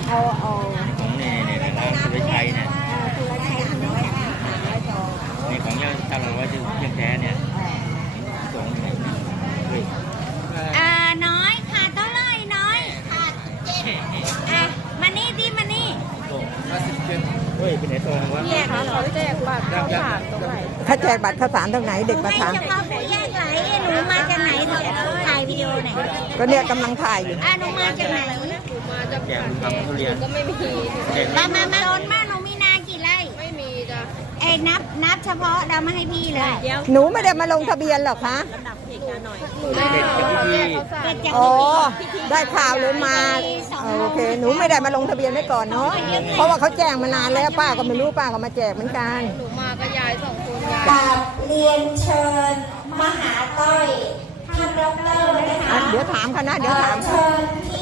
ของเนี่ยร้านสุรชัยเนี่ยสุรชัยทำได้จากนี่ของเจ้าเราว่าชื่อเชียงแท้เนี่ยส่งไหนเฮ้ยน้อยขาดเท่าไหร่น้อยขาดมานี่ดิมานี่เฮ้ยเป็นไหนส่งวะแยกเขาแจกบัตรข้าวสารตรงไหนถ้าแจกบัตรข้าวสารตรงไหนเด็กประธานเฉพาะผู้แยกไหลหนูมาจากไหนถ่ายวิดีโอไหนก็เนี่ยกำลังถ่ายอยู่หนูมาจากไหนแกงทำทุเรียนก็ไม่มีมาโอนมาหนูมีนากี่ไร่ไม่มีจ้ะนับเฉพาะเรามาให้พี่เลยหนูไม่ได้มาลงทะเบียนหรอกคะเด็ดกับพี่เกิดจากอ๋อได้ข่าวเลยมาโอเคหนูไม่ได้มาลงทะเบียนไว้ก่อนเนาะเพราะว่าเขาแจ้งมานานแล้วป้าก็ไม่รู้ป้าก็มาแจกเหมือนกันหนูมากับยาย2 คนเรียนเชิญมหาต้อยท่านดรนะคะเดี๋ยวถามเขานะเดี๋ยวถามเชิญที่